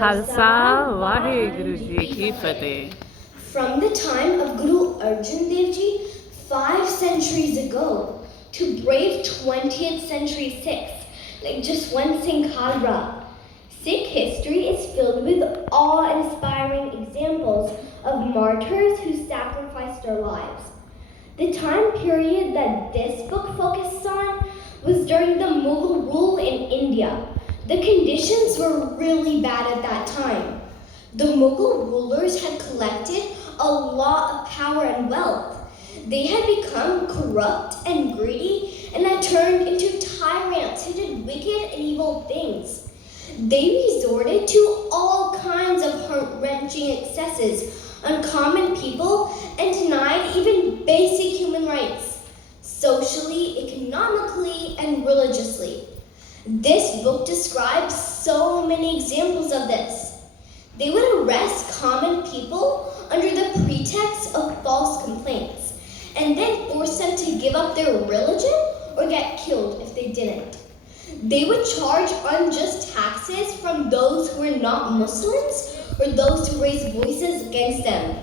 Khalsa, Waheguru Ji Ki Fateh. From the time of Guru Arjan Dev Ji, 5 centuries ago, to brave 20th century Sikhs like Jaswant Singh Kalra, Sikh history is filled with awe-inspiring examples of martyrs who sacrificed their lives. The time period that this book focuses on was during the Mughal rule in India. The conditions were really bad at that time. The Mughal rulers had collected a lot of power and wealth. They had become corrupt and greedy and had turned into tyrants who did wicked and evil things. They resorted to all kinds of heart-wrenching excesses on common people and denied even basic human rights, socially, economically, and religiously. This book describes so many examples of this. They would arrest common people under the pretext of false complaints and then force them to give up their religion or get killed if they didn't. They would charge unjust taxes from those who were not Muslims or those who raised voices against them.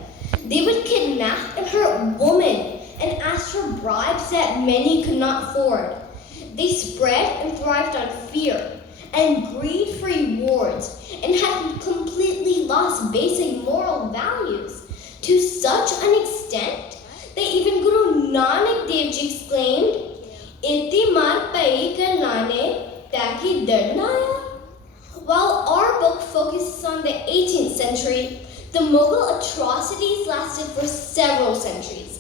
They would kidnap and hurt women and ask for bribes that many could not afford. They spread and thrived on fear and greed for rewards and had completely lost basic moral values to such an extent that even Guru Nanak Dev Ji exclaimed, "Iti maar pai karnane taki darnaya." While our book focuses on the 18th century, the Mughal atrocities lasted for several centuries.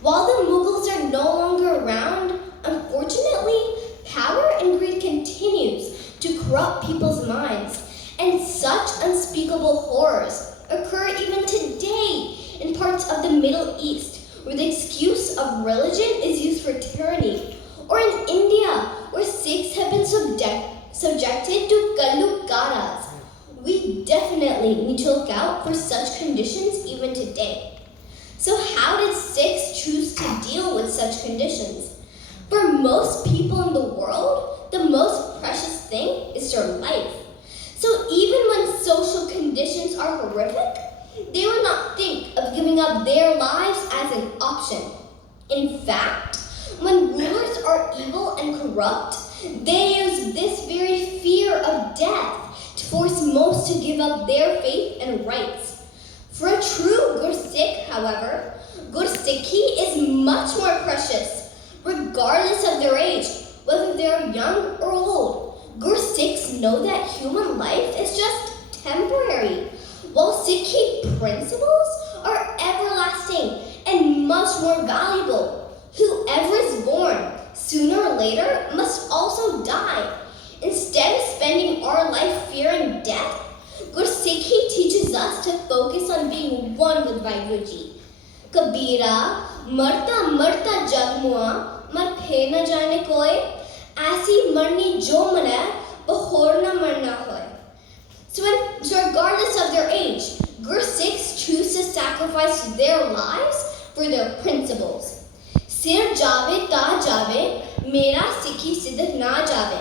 While the Mughals are no longer around, unfortunately, power and greed continues to corrupt people's minds, and such unspeakable horrors occur even today in parts of the Middle East, where the excuse of religion is used for tyranny, or in India, where Sikhs have been subjected to Kalukaras. We definitely need to look out for such conditions even today. So how did Sikhs choose to deal with such conditions? For most people in the world, the most precious thing is their life. So even when social conditions are horrific, they would not think of giving up their lives as an option. In fact, when rulers are evil and corrupt, they use this very fear of death to force most to give up their faith and rights. For a true Gur Sikh, however, Gur Sikhi is much more precious, regardless of their age, whether they are young or old. Gur Sikhs know that human life is just temporary, while Sikhi principles are everlasting and much more valuable. Whoever is born, sooner or later, must also die. Instead of spending our life fearing death, Gur Sikhi teaches us to focus on being one with Vaheguruji. Kabira, marta marta jagmua, mar phe na jane koi, aisi marni jo mare, bahor na marna hoy. So regardless of their age, Gur Sikhs choose to sacrifice their lives for their principles. Sir jave ta jave, mera Sikhi siddh na jave.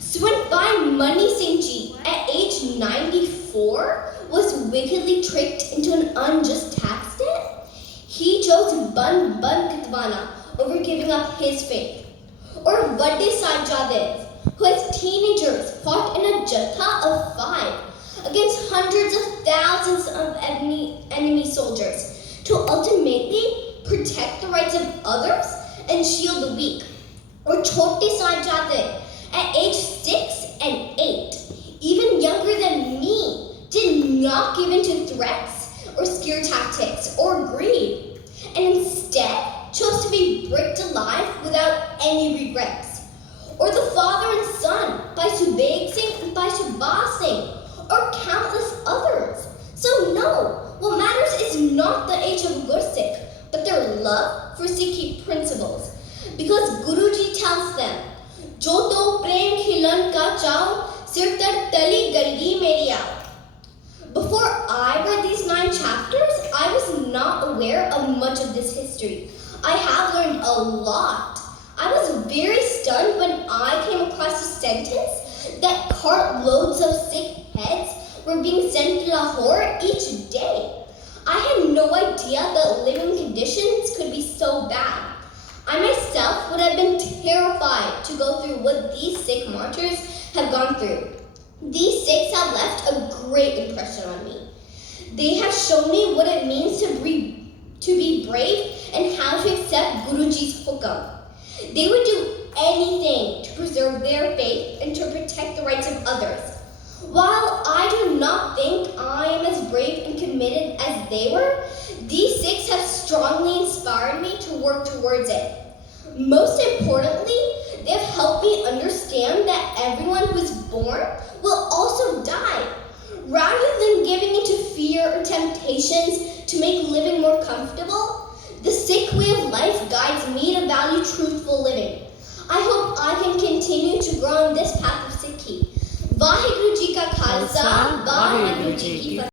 So when Bhai Mani Singh Ji, at age 94, was wickedly tricked into an unjust tax debt, he chose Ban Katwana over giving up his faith. Or Vadde Sajjadev, who as teenagers fought in a jatha of 5 against hundreds of thousands of enemy soldiers to ultimately protect the rights of others and shield the weak. Or Chote Sajjadev, at age 6 and 8, even younger than me, did not give in to threats or scare tactics or greed, and instead chose to be bricked alive without any regrets. Or the father and son, Bhai Subeg Singh and Bhai Subhas Singh, or countless others. So no, what matters is not the age of Gur Sikh, but their love for Sikhi principles. Because Guruji tells them, "Jo to prem khilan ka chao, sir tar tali gargi meri aao." Before I read these 9 chapters, I was not aware of much of this history. I have learned a lot. I was very stunned when I came across a sentence that cartloads of Sikh heads were were being sent to Lahore each day. I had no idea that living conditions could be so bad. I myself would have been terrified to go through what these Sikh martyrs have gone through. These Sikhs have left a great impression on me. They have shown me what it means to be brave and how to accept Guruji's hukam. They would do anything to preserve their faith and to protect the rights of others. While I do not think I am as brave and committed as they were, these Sikhs have strongly inspired me to work towards it. Most importantly, they have helped me understand that everyone who is born will also die. Rather than giving into fear or temptations to make living more comfortable, the Sikh way of life guides me to value truthful living. I hope I can continue to grow on this path of Sikhi. Vaheguru Ji Ka Khalsa,